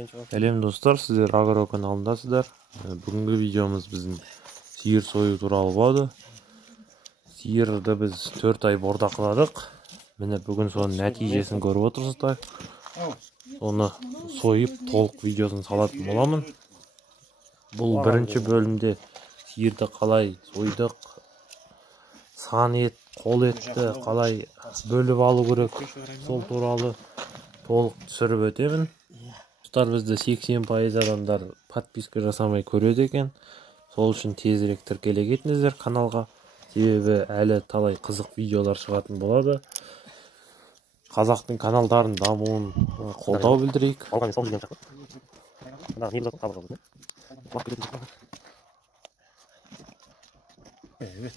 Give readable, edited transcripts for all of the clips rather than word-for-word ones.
Сәлем достар, сіздер Агро каналындасыздар. Бүгінгі видеомыз біздің сиыр сою туралы болады. Сиырды біз 4 ай бордақыладық. Міне бүгін соның нәтижесін көріп отырсыздар. Соны сойып толық видеосын салатын боламын. Бұл бірінші бөлімде сиырды қалай сойдық, сан ет, қол етті қалай бөліп алу керек, сол туралы толық түсіріп өтемін. Бізді 80% адамдар подписка жасамай көреді екен. Сол үшін тезірек тіркеле кетіңіздер каналға. Себебі әлі талай қызық видеолар шығатын болады. Қазақтың каналдарын дамуын қолдау білдірейік. Evet.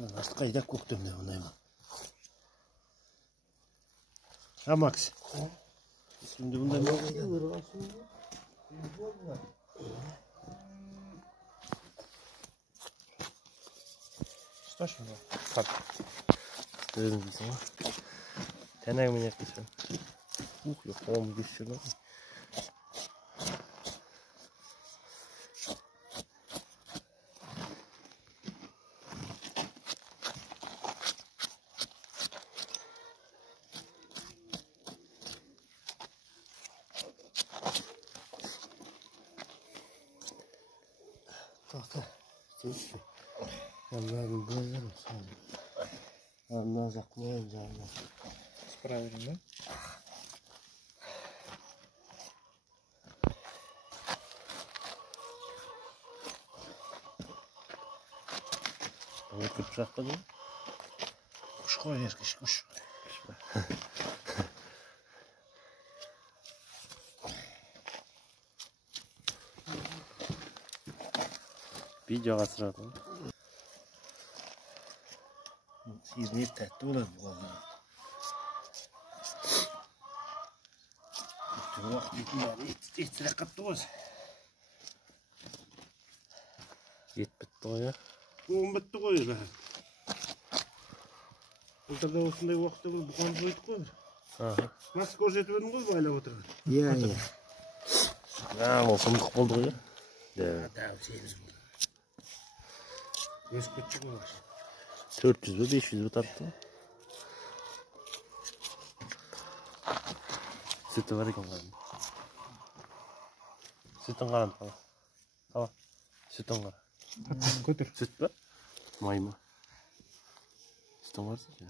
Nasıl kaydak koktum ne onayım. Ha Max. Şimdi bunda ne olur? Что ж его? Как? Сtören Sie so. Tenner mir jetzt bisschen. Hier vorne ein bisschen. Tahta. Yanlarını bölerim sana. Anlayacak ne yapacağını. Справили, да? Вот тут шахта değil. Kuş koy yer kuş. Videoga sırada. Siz ne tatlı olur bu kadar. İşte vakti yani ihtirak kaptı olsun. Et bitti o ya. Bu bitti koyuyor be. Burada olsunday vakti bu konuda koyduk koyuyor. Nasıl koşetverdin koy böyle oturur. Ya. Ya olsunluk oldu ya. Daha şeyimiz burada. Göz küçük olur. 400 mü 500 mü tattı? Sütü var iken var mı? Sütün karan tamam. Tamam. Sütün karan. Götür. Süt mü? May mı? Sütün varsa ya.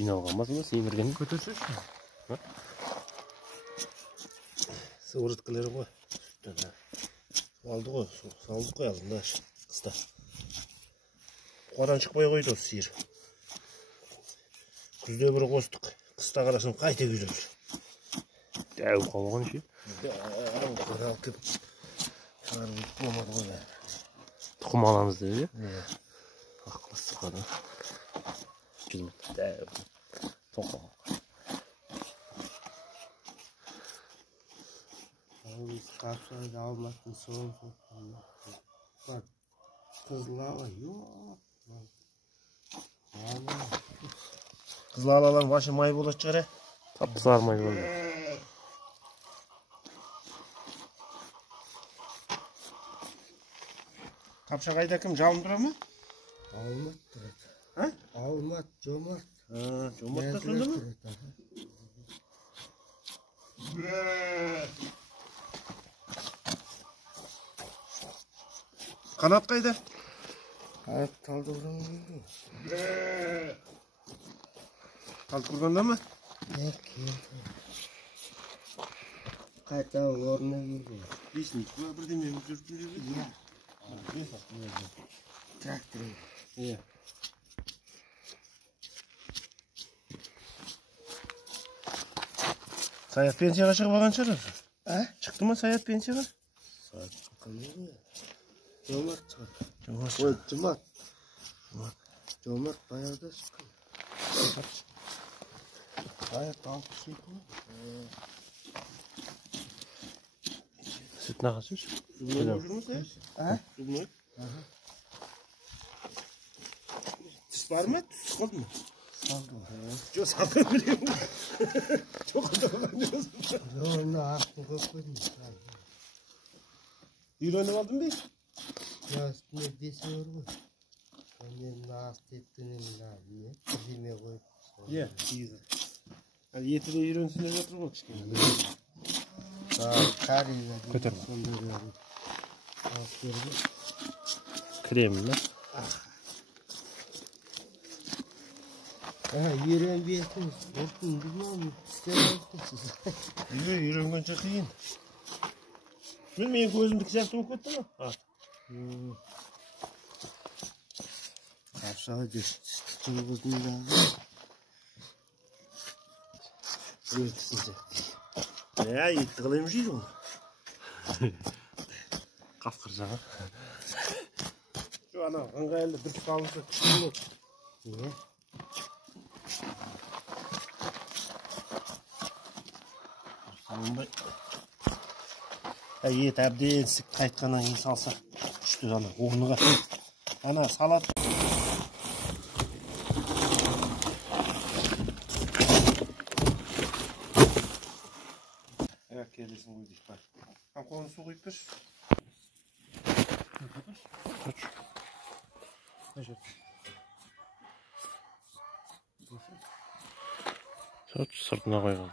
Жиналғанбасың ба семірген? Көтерсеші. Сыворотқалары ғой. Алды ғой, салдық қой алдында қыста. Қуадан шықпай қойды осы сиыр. Күзде бір қостық. Қыста қарасын қайта күзір. Дәу қалған ше. Қорал кіп. Шығарып болмады ғой. Тұқым аламыз деп е? Ақылысы қада. 100 метр. Дәу. Тоқал. Biz kapsaydı almasın soğuk. Bak. Kızlava yok. Kızlavaların başı may bulat çıkar. Tatlı sarmayı oldu. Kapşa kayda kim? Calım dura mı? Almat durdu. Ha? Almat, cömert. Ha, cömert da söndü mü? Kanat kayda. Hayat taldı buranın oldu. Kalt kurganda mı? Ne ki? Kayta orna girdi. Bisnik. Bu bir de mi? Ya. Traktör. Ya. Sayat pensiyaga çıkıp algan çıkarırsın. Ha? Çıktı mı Sayat pensiyaga? Saat çıkıyor mu? Cömert çıkar. Cömert Oy, cömert. Жомарт баяғыда шыққан. Баяқ 67 ма? Süt ne kaçmış? Zubnoy жүрміз, А? Zubnoy. Түс бар ма? Түс қалды ма? Салды. Жоқ, салды білемін. Жоқ, қалдырған жоқсың. Жоқ, оны ақтың көп көрдім. Үйреніп алдың ба? Я үстіне бесі бар ғой. Мен нағыз теттінен не? Бірдеме қойып. Иә, киізі. Еті де үйренсін деп жатыр ғой кішкене. Кариға Көтер ма? сондай бәрін алып берді. Krem mi? Үйренбесіңіз. Олтын білмеймін. Істеп алыпсыз. Үйренгенше қиын. Мен көзімдікі сияқты болып кетті ма? Aşağı düştüğümüzün daha Ötісінше. Етті қалай жейді оны? Қасқыр жаңа. Жоқ, ана ыңғайлы дұрыс алынса күшті болады. ne? Сондай. Ет әбден ісік қайтқаннан кейін салса күшті ана орныға. Ана салат. Келесің ғой дейік бар. Қолын су құйып берші. Soç sırtına koyalım.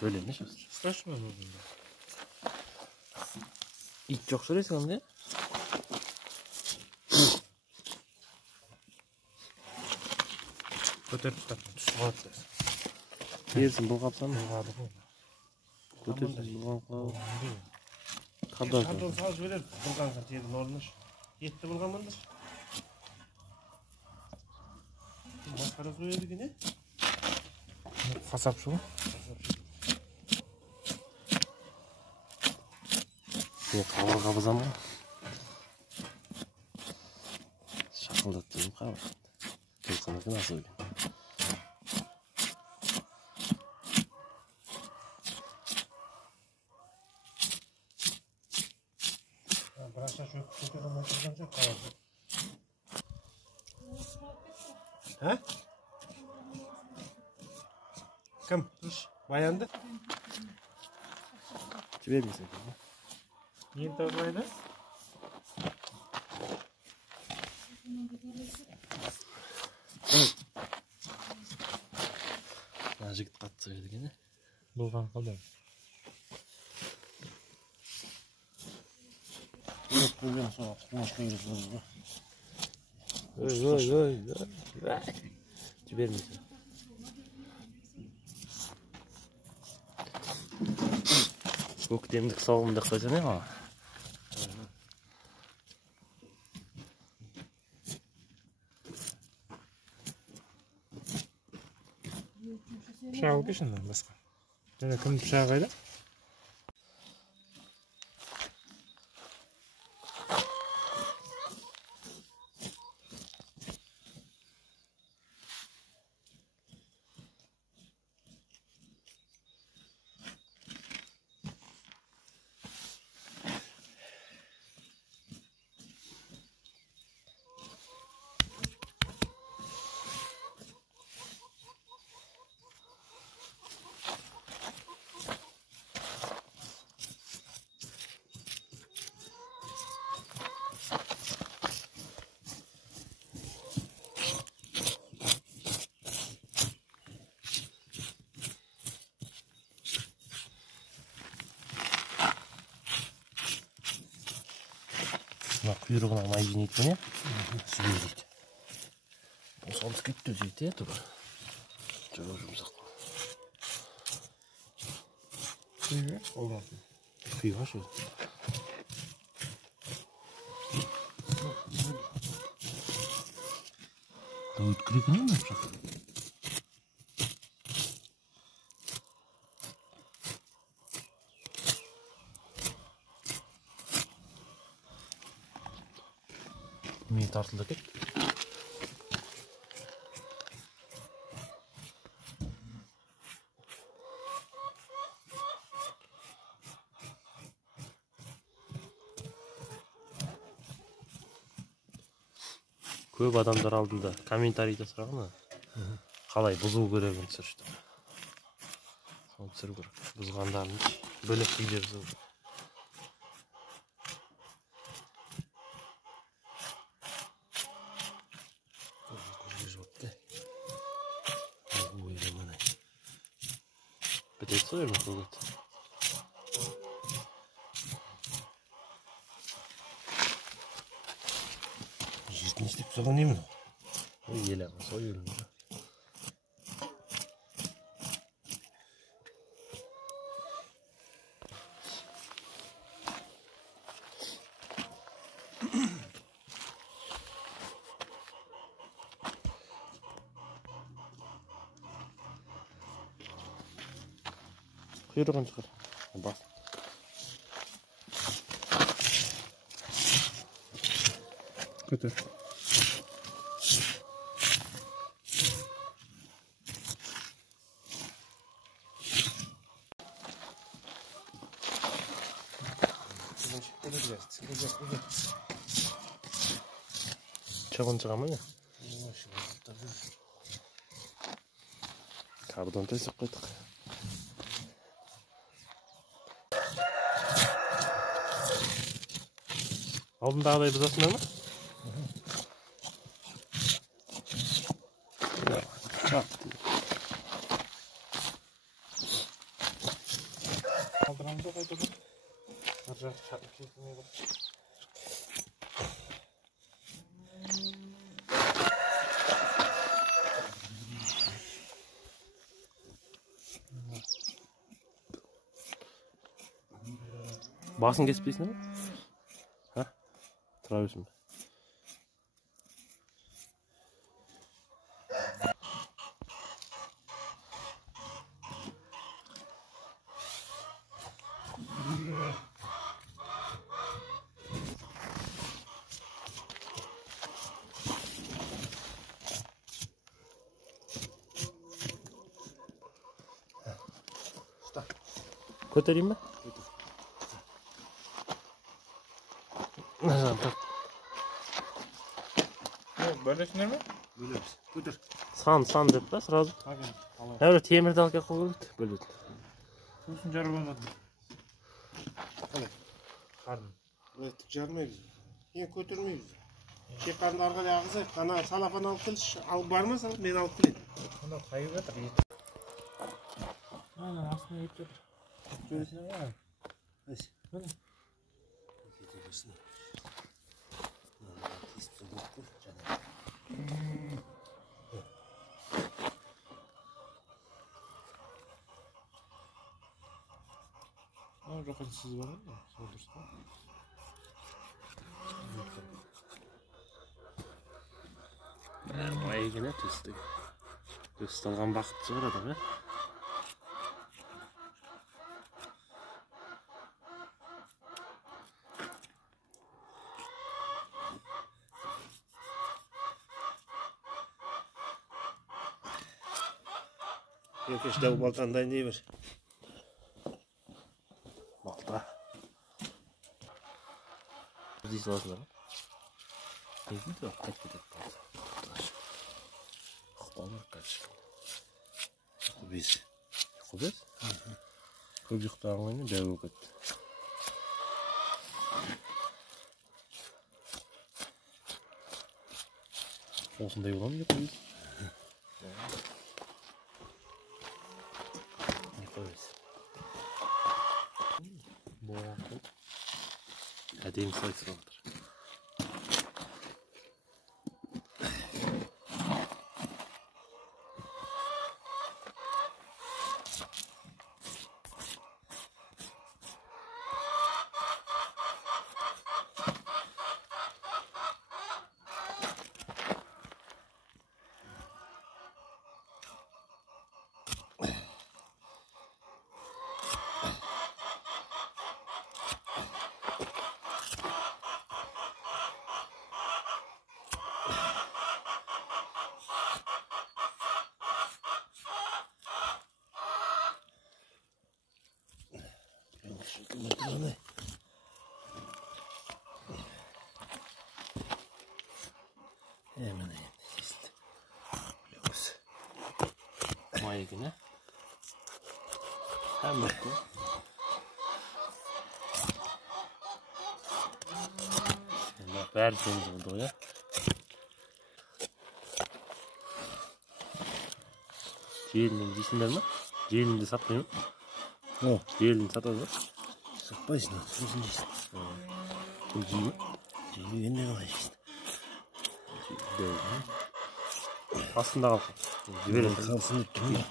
Söylemiş aslında. Страшно mı bunda? İt çok söyleysin onu ne? Көтеріп тастап түсіп қалады десің. Yersin bu kapsam mı? Болғады ғой. Götürsün bu kapsam. Қадон Kadar. салып жібереді. Былғанған жердің орнына. Етті былғанмаңдар. Масқара сояды екен, е? Қасапшы ғой. Ne kavarga bızam mı? Şakıldattığım kavar. Kılkınlıkı nasıl öyle? Бірақша шөп көтеріп отырған жоқ қалады. Ә? Кім? Баянды? Тебе mi sen? Нені тазалайды? Mına jigit katı söyledi gene. Болған қалай. Yok, bugün sonra tutmuş kıyırısınız bu. Oy. Тебе mi sen? Көктемдік сауымдық қойса не ма? Пышақ алып келші енді басқа. Және кім пышағы қайда? Mına kuyruğuna may jинейді міне. Sübey дейді. Осалыс кетті жейді, е, тұра. Жау жұмсақ. Күйге? Олған. Kuyuğa şu. Davut kırıkını mı yapacak? Mey tartıldı ket. Көп адамдар алдында комментарийде сұрағаны қалай бұзу керегін түсірішті. Соны түсіру керек. Бұзғандарын бөлек видео жазу керек. Бітеді сол ерін көгет. Жерін істеп соған емін? Ел ағын сол ерін. Құйрығын шығар. Бас. Көтер. Чағын шыға ма не? Қардан тесіп қойдық. Алдындағыдай бұзасыңдар ма? Қалдырамыз да қайтадан. Ар жақ шақып кетілмей бар. Басын кеспейсің ба? Ха? Тұра берсін бе? Көтерейін ба? Бөлесіңдер ме? Бөлеміз. Көтер. Сан деп па сразу? Әуре темірді алып қойып еді, бөледі. Сосын жарып алмадым. Қалай? Қардың. Тік жармаймыз. Көтермейміз. Шеққанды арқалай ағызайық. Ана салапан алып келші. Алып бармасаң, мен алып келейін. Ана қайып жатыр ет. Ана астына ет жатыр. Көресің ба? Қайсы? Міне. Кете берсін. Тесіп жоқ қой. Жаңа. Жаққа сіз бар ма? Сол дұрыс па? Бай екен ә төстік. Төст алған бақыт шығар адам, ә? Екеш дәу балтаны дайындай бер. Балта. Здесь саласыңдар ма? Не видео? Қайтып кетеді балта. Құпалар қазір. Құбез. Құбез? Көп жұқтағың ойны дәу өкет. Осындай бола ма құбез? Не құбез? Болған қой. Әдейім слайд сұрап отыр. Şöyle. Hemen işte. Biliyoruz. May günü. Hem bakın. Verdiğimiz oldu ya. Ciğerini giysinler mi? Ciğerini de satmıyor mu? Yok. Ciğerini satarlar. Satmayız lan. Sözünü işte. Kim ciğeri? Ciğeri benden alay işte. Böyle. Aslında kalsın. Ciğerini Kalsın ettim ya.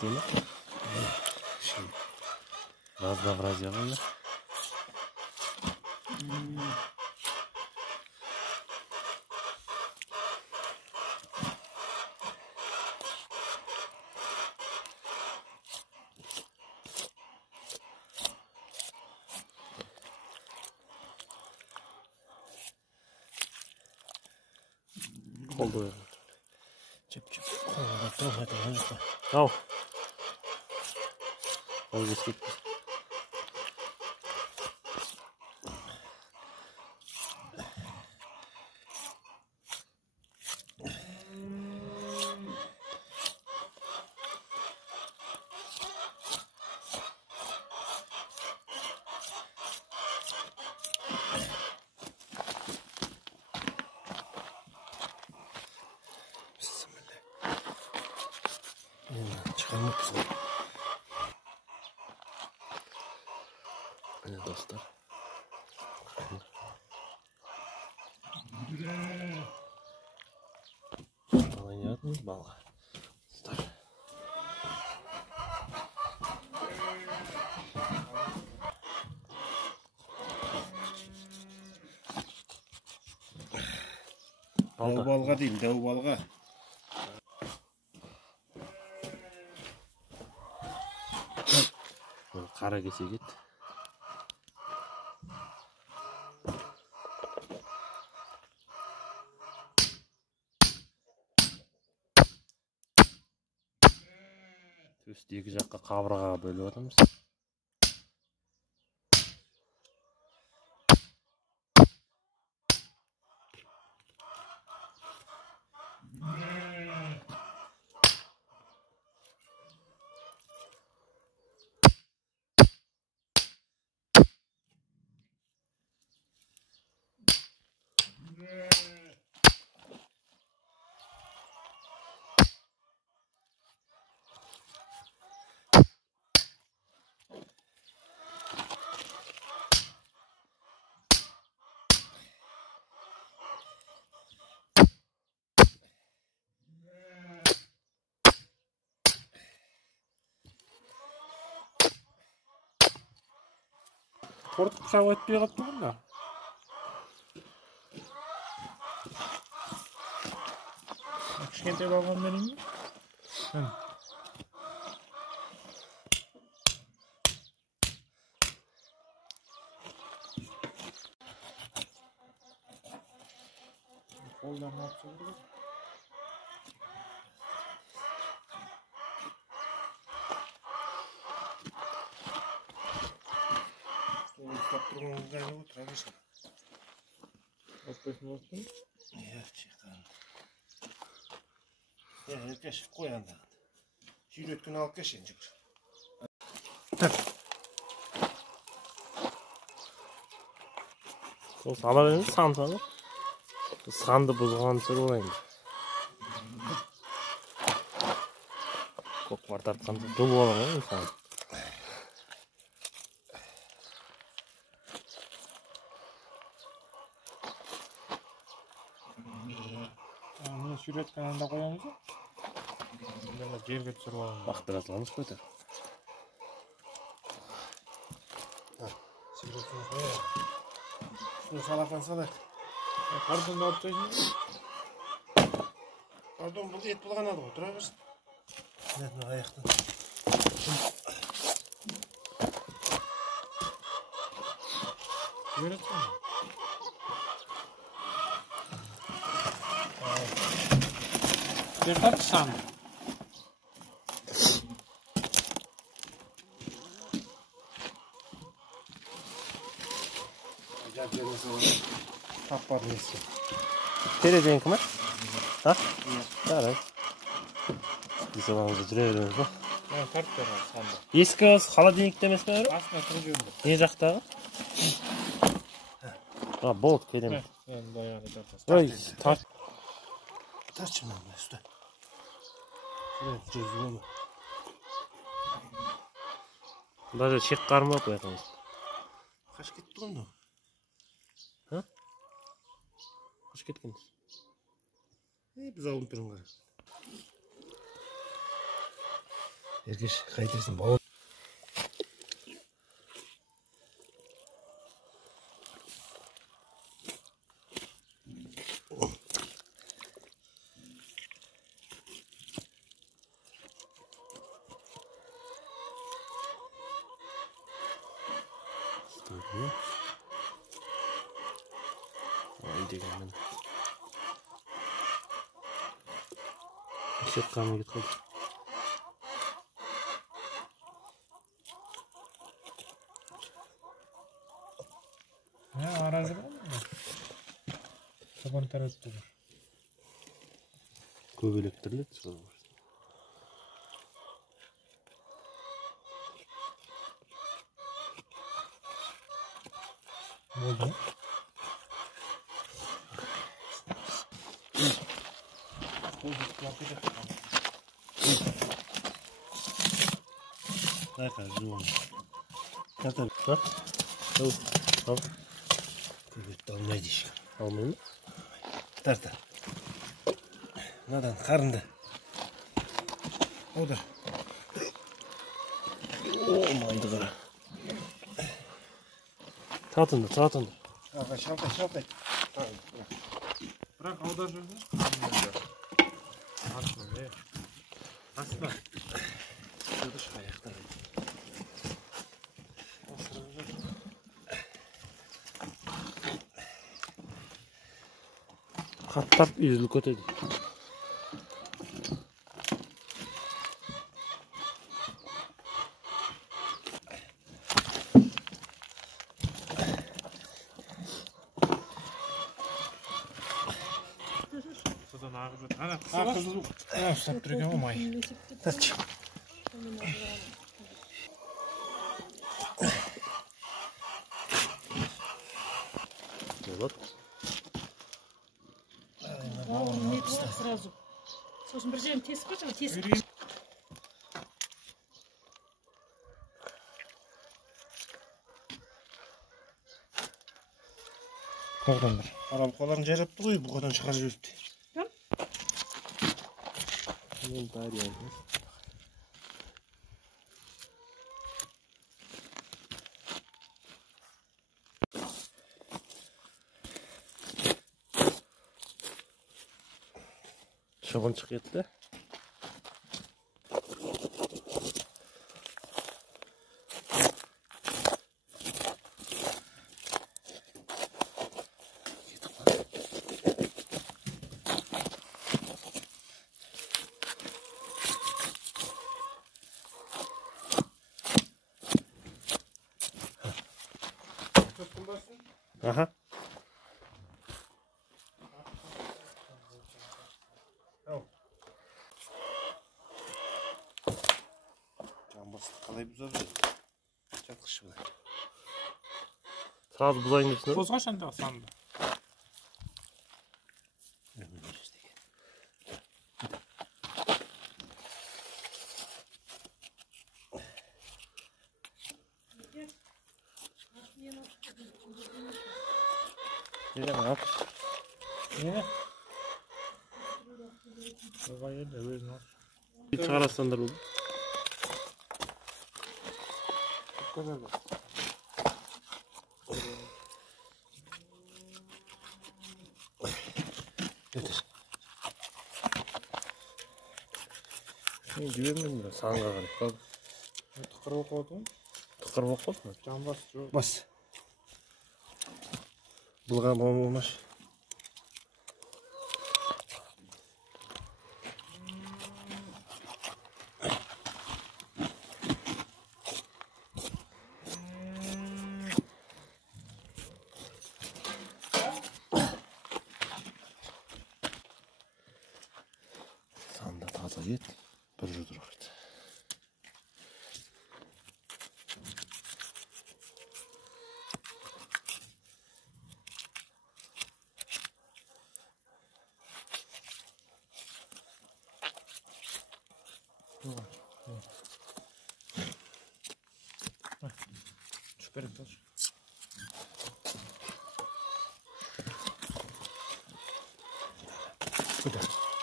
Şimdi. Biraz da biraz yapalım da. Oldu ya. Çıp çıp. Tamam hadi. Tamam. Ol geçtik biz. Çıkarmak üzere. Evet dostlar. Oynayalım mı balığı? Dostlar. Dev balga değil, dev balga. Kara kese git. Üstü iki жаққа қабырғаға бөліп отырмыз. Қорқып шығып өтпей қалыпты ғой. Кішкентай балған берейін бе? Қолдарына алып шығып жүр. Ұстап тұрғанға айналып отыра берсін. Отпайсың болсын? Иә, шықтан. Еркеш, қой анда. Сүйреткен алып кеш енді жүгір. Осы ала беріңіз, сан салып. Санды бұзған түсір олайын. Көкпар тартқанда дұл болған ғой сан. Міне сүйреткен анда қоямыз ба? Жерге түсіріп аламыз. Бақ biraz қалмыз көтер. Сүйреткен қоя. Шunu салақан салайық. Картонды алып тастайсың ба? Пардон, бұл ет болған ады ғой, тұра берсін. Мына аяқтан. Жібересің ба? Бер тартшы санды. Tapar neyse. Tereceğin mi? Ha? Evet. Biz zamanımızda duruyoruz bak. Ben kart vermem sende. Eski ağız холодильник demesi mi? Aslında kırıcıyım da. Ne жақта? Ha, bolt kelime. Ben dayanı da. Oy, tart. Tartışma onu üstte. Evet, cezim onu. Даже çek karma koyalım. Kaç gitti onu? Hoş geldiniz. Biz alıp durun gari. Herkes kaydırsın. Baba. Ay deganım. Çek karma git kaldı. Ne arazi var mı? Taban tarafı var. Көп электрлет sonra. Oldu mu? Ne kadar onu. Zaten Ha? Al. Al. köpekte olmaydı iş. Almayayım mı? Tartar. Neden? Karında. O da. Olmaydı kara. Tatındır, tatındır. Şalkay, şalkay, şalkay. Bırak o da şöyle. Atma be. Atma. Şurada şu ayakta. Kattap yüzlük ötedi. Sudan ağzı. Ana kızıl. Ana stop duruyor ama ay. Taç. Вот. Не туда сразу. Слушай, біржен тесіп қойшы, тесіп. Korktum bir. Aram kollarını jaraptı koy, bu kadar çıkar jürtü. Ben bari yazdım. Şaban çıkıyordu. Aha. Can bastık kalayıp uzar. Çatkışı bu. Sağ buzayın üstüne. Kozga şanda sandı. Neden yap? Niye? Kozga yedi de böyle nasıl? Bir çıkarasındır oldu. Getir. Şimdi güvenmem de sanga garip. Bak. Tıkırıp koydum. Tıkır bak olma. Can bas. Yok. Bas. Bulgan olmamış. Беріп тұршы.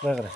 Былай қарай.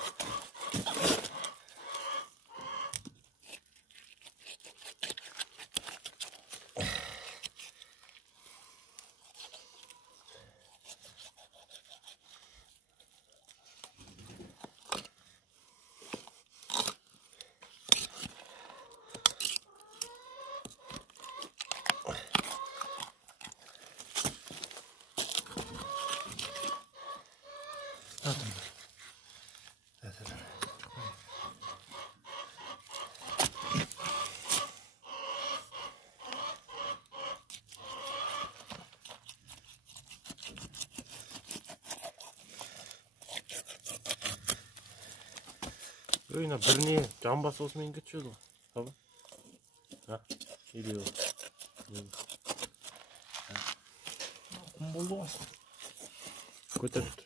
Öyle birine cambaz olmayın geçiyordu. Tamam. Ha, geliyor. Kum болды ғой. Көтерді.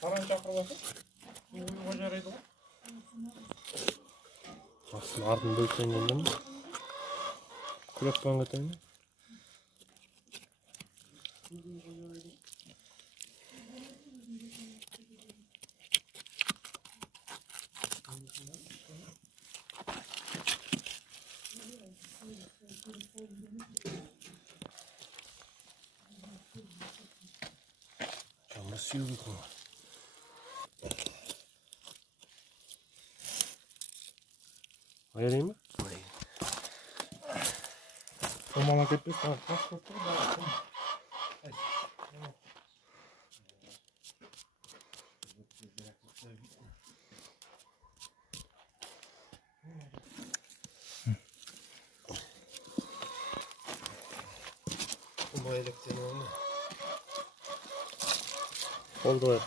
Параны шақырып алсақ, ойға жарайды ғой. Aslında ardını bölsen yanında mı? Kulak bana götürün mü? Canlı suyu bir konu. Ayarayım mı? Домалап кетпес, тас көп тұр. Bu elektriğini olma. Oldu ver.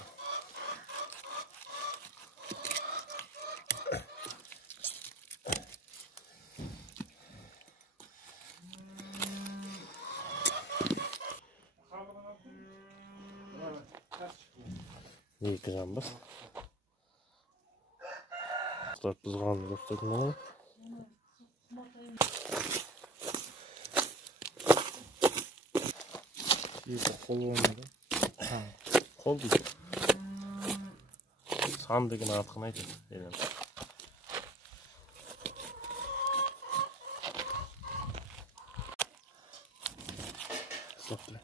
Ne yıkacağım bak. Start buzağını gösterdim ama. Қол болмайды. Kol değil. Sandığın artık neydi? Sokla.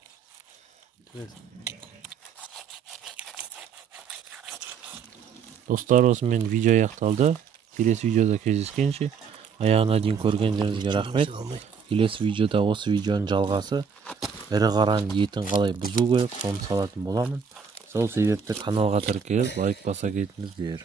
Dostlar, osымен видео аяқталды. Келесі видеода кездескенше аяғына дейін көргендеріңізге рахмет. Келесі видеода осы видеоның жалғасы, ірі қараның етін қалай бұзу керек, соны салатын боламын. Сол себепті каналға тіркеліп лайк баса кетіңіздер.